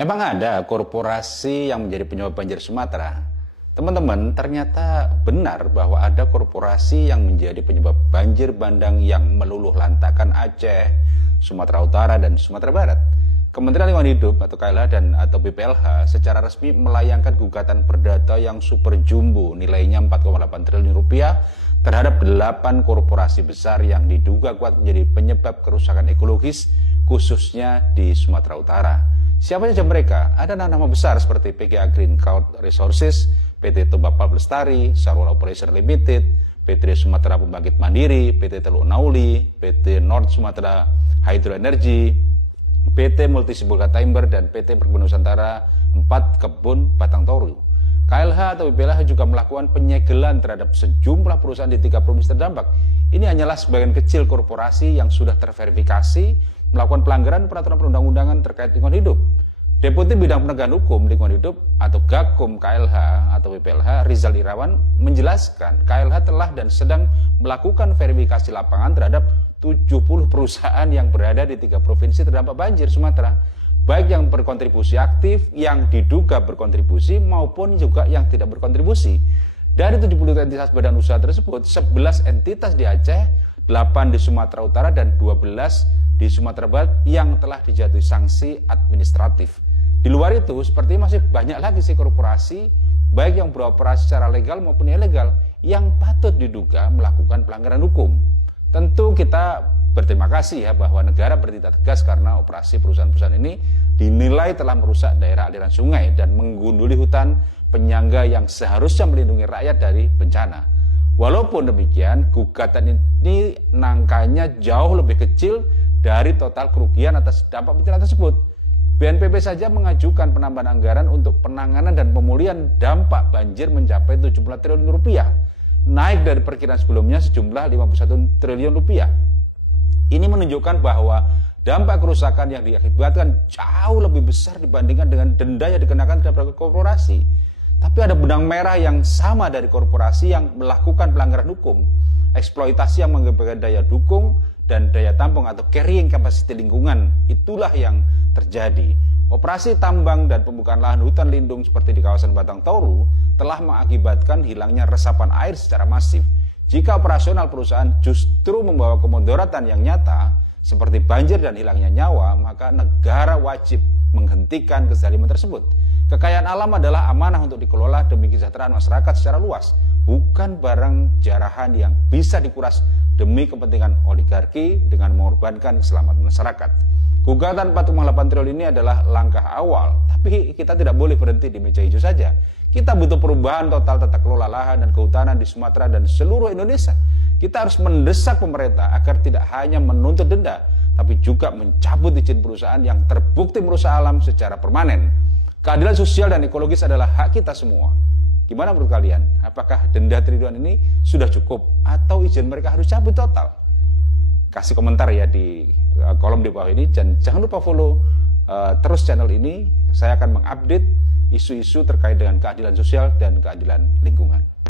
Emang ada korporasi yang menjadi penyebab banjir Sumatera? Teman-teman, ternyata benar bahwa ada korporasi yang menjadi penyebab banjir bandang yang meluluh lantakan Aceh, Sumatera Utara, dan Sumatera Barat. Kementerian Lingkungan Hidup atau KLH dan atau BPLH secara resmi melayangkan gugatan perdata yang super jumbo nilainya 4,8 triliun rupiah terhadap 8 korporasi besar yang diduga kuat menjadi penyebab kerusakan ekologis khususnya di Sumatera Utara. Siapa saja mereka? Ada nama-nama besar seperti PGA Green Cloud Resources, PT Toba Pulp Lestari, Sarwala Operation Limited, PT Sumatera Pembangkit Mandiri, PT Teluk Nauli, PT North Sumatera Hydro Energy, PT Multisibulka Timber, dan PT Perkebunan Nusantara 4 Kebun Batang Toru. KLH atau BPLH juga melakukan penyegelan terhadap sejumlah perusahaan di 3 provinsi terdampak. Ini hanyalah sebagian kecil korporasi yang sudah terverifikasi melakukan pelanggaran peraturan perundang-undangan terkait lingkungan hidup. Deputi Bidang Penegakan Hukum Lingkungan Hidup atau Gakum KLH atau BPLH Rizal Irawan menjelaskan KLH telah dan sedang melakukan verifikasi lapangan terhadap 70 perusahaan yang berada di 3 provinsi terdampak banjir Sumatera, baik yang berkontribusi aktif, yang diduga berkontribusi, maupun juga yang tidak berkontribusi. Dari 70 entitas badan usaha tersebut, 11 entitas di Aceh, 8 di Sumatera Utara, dan 12 di Sumatera Barat yang telah dijatuhi sanksi administratif. Di luar itu, seperti masih banyak lagi sih korporasi, baik yang beroperasi secara legal maupun ilegal, yang patut diduga melakukan pelanggaran hukum. Tentu kita berterima kasih ya bahwa negara bertindak tegas karena operasi perusahaan-perusahaan ini dinilai telah merusak daerah aliran sungai dan menggunduli hutan penyangga yang seharusnya melindungi rakyat dari bencana. Walaupun demikian, gugatan ini angkanya jauh lebih kecil dari total kerugian atas dampak bencana tersebut. BNPB saja mengajukan penambahan anggaran untuk penanganan dan pemulihan dampak banjir mencapai 70 triliun rupiah, naik dari perkiraan sebelumnya sejumlah 51 triliun rupiah. Ini menunjukkan bahwa dampak kerusakan yang diakibatkan jauh lebih besar dibandingkan dengan denda yang dikenakan kepada korporasi. Tapi ada benang merah yang sama dari korporasi yang melakukan pelanggaran hukum, eksploitasi yang mengakibatkan daya dukung dan daya tampung atau carrying capacity lingkungan. Itulah yang terjadi. Operasi tambang dan pembukaan lahan hutan lindung seperti di kawasan Batang Toru telah mengakibatkan hilangnya resapan air secara masif. Jika operasional perusahaan justru membawa kemudaratan yang nyata seperti banjir dan hilangnya nyawa, maka negara wajib menghentikan kezaliman tersebut. Kekayaan alam adalah amanah untuk dikelola demi kesejahteraan masyarakat secara luas, bukan barang jarahan yang bisa dikuras demi kepentingan oligarki dengan mengorbankan keselamatan masyarakat. Gugatan 4,8 triliun ini adalah langkah awal, tapi kita tidak boleh berhenti di meja hijau saja. Kita butuh perubahan total tata kelola lahan dan kehutanan di Sumatera dan seluruh Indonesia. Kita harus mendesak pemerintah agar tidak hanya menuntut denda, tapi juga mencabut izin perusahaan yang terbukti merusak alam secara permanen. Keadilan sosial dan ekologis adalah hak kita semua. Gimana menurut kalian? Apakah denda triliunan ini sudah cukup atau izin mereka harus cabut total? Kasih komentar ya di kolom di bawah ini, dan jangan lupa follow terus channel ini. Saya akan mengupdate isu-isu terkait dengan keadilan sosial dan keadilan lingkungan.